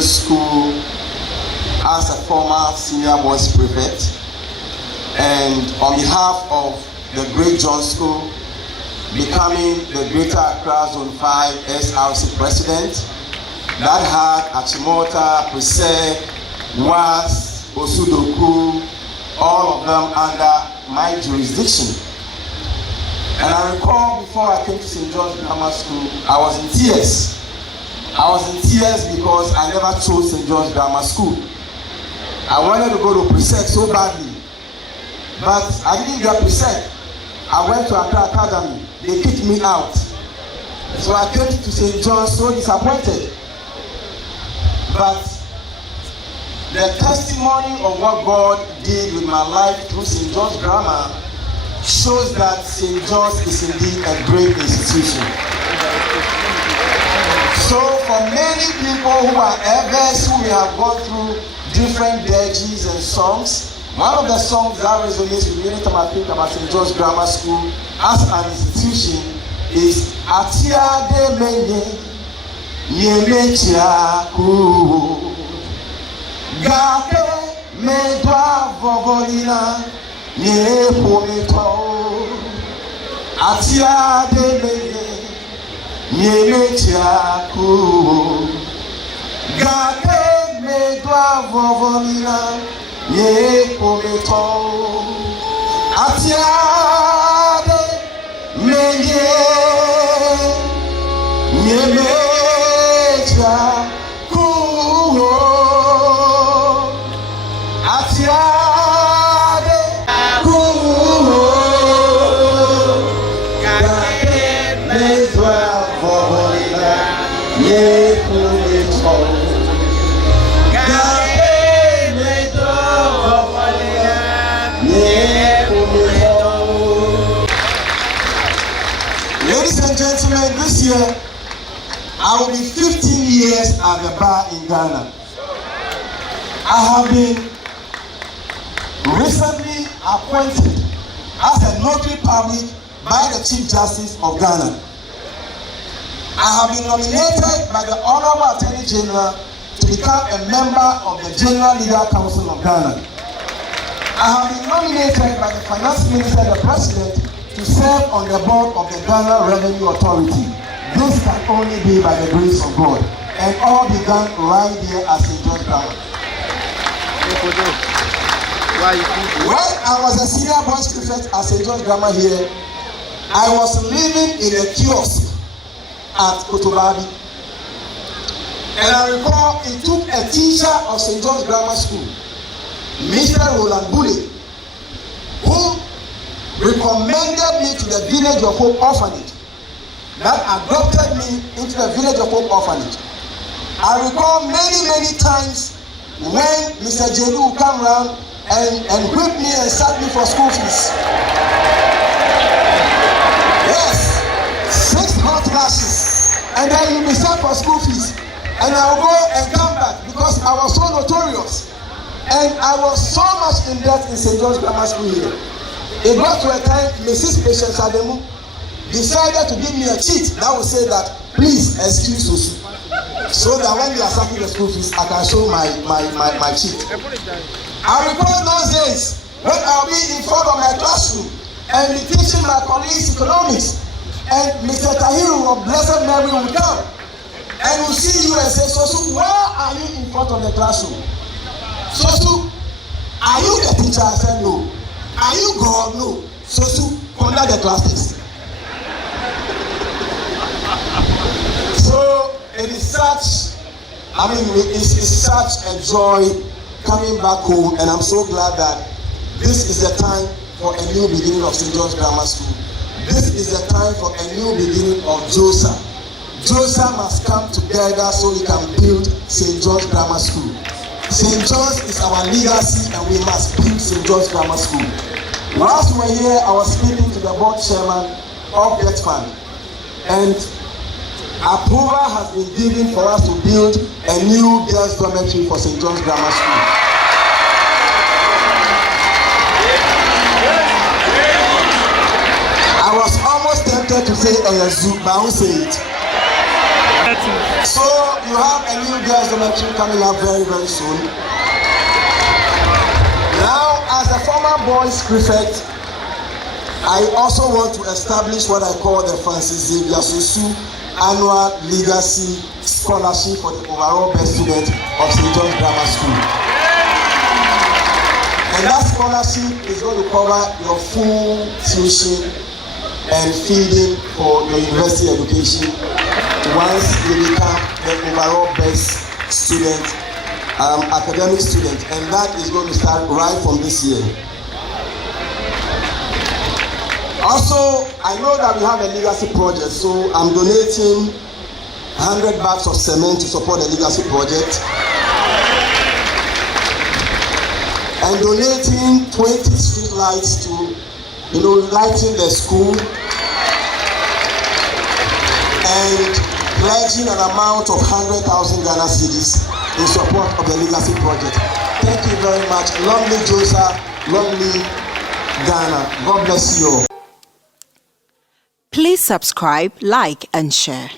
this school as a former senior boys prefect, and on behalf of the Great John School, becoming the Greater Accra Zone 5 SRC President, that had Achimota, Presec, Was, Osudoku, all of them under my jurisdiction. And I recall before I came to St. John's Grammar School, I was in tears. I was in tears because I never chose St. John's Grammar School. I wanted to go to Presec so badly, but I didn't get Presec. I went to Accra Academy. They kicked me out. So I came to St. John's so disappointed. But the testimony of what God did with my life through St. John's Grammar shows that St. John's is indeed a great institution. So for many people who are averse, who may have gone through different dirges and songs, one of the songs that resonates with me anytime I think about St. John's Grammar School as an institution is Atia de Menye Nyemechia Ku Gake Medwa Vovolina Nyepomito Atia de Menye Nyemechia Ku Gake Medwa Vovolina Nyepomito Atia de Menye Nyemechia Ku Atia Ladies and gentlemen, this year I will be 15 years at the bar in Ghana. I have been recently appointed as a notary public by the Chief Justice of Ghana. I have been nominated by the Honorable Attorney General to become a member of the General Legal Council of Ghana. I have been nominated by the Finance Minister and the President to serve on the board of the Ghana Revenue Authority. This can only be by the grace of God, and all began right here at St. John's Grammar. When I was a senior boys prefect at St. John's Grammar here, I was living in a kiosk at Kotoba. And I recall it took a teacher of St. John's Grammar School, Mr. Roland Bully, who recommended me to the Village of Hope Orphanage, that adopted me into the Village of Hope Orphanage. I recall many times when Mr. Jedu would come around and whip me and sack me for school fees. Yes, 6 hot lashes, and then you'll be sent for school fees. And I'll go and come back because I was so notorious. And I was so much in debt in St. John's Grammar School here. It got to a time, Mrs. Patience Ademu decided to give me a cheat that would say that, please excuse Sasu. So that when you are sacking the school fees, I can show my cheat. I recall those days when I'll be in front of my classroom and be teaching my colleagues economics. And Mr. Tahiru of Blessed Mary will come and will see you and say, Sasu, why are you in front of the classroom? Sasu, are you the teacher? I said, no. Are you God? No. Sasu, under the classes. So it is such, it's such a joy coming back home, and I'm so glad that this is the time for a new beginning of St. John's Grammar School. This is the time for a new beginning of JOSA. JOSA must come together so we can build St. John's Grammar School. St. John's is our legacy, and we must build St. John's Grammar School. Whilst we were here, I was speaking to the board chairman of that fund, and approval has been given for us to build a new girls' dormitory for St. John's Grammar School. I was almost tempted to say a zoo, but I won't say it. So you have a new girls' dormitory coming up very, very soon. Now, as a former boys prefect, I also want to establish what I call the Francis Xavier Sasu Annual Legacy Scholarship for the overall best student of St. John's Grammar School. And that scholarship is going to cover your full tuition and feeding for your university education once you become the overall best student, academic student, and that is going to start right from this year. Also, I know that we have a legacy project, so I'm donating 100 bags of cement to support the legacy project, and donating 20 street lights to, lighting the school, and pledging an amount of 100,000 Ghana cedis in support of the legacy project. Thank you very much. Long live Joseph, long live Ghana. God bless you all. Please subscribe, like, and share.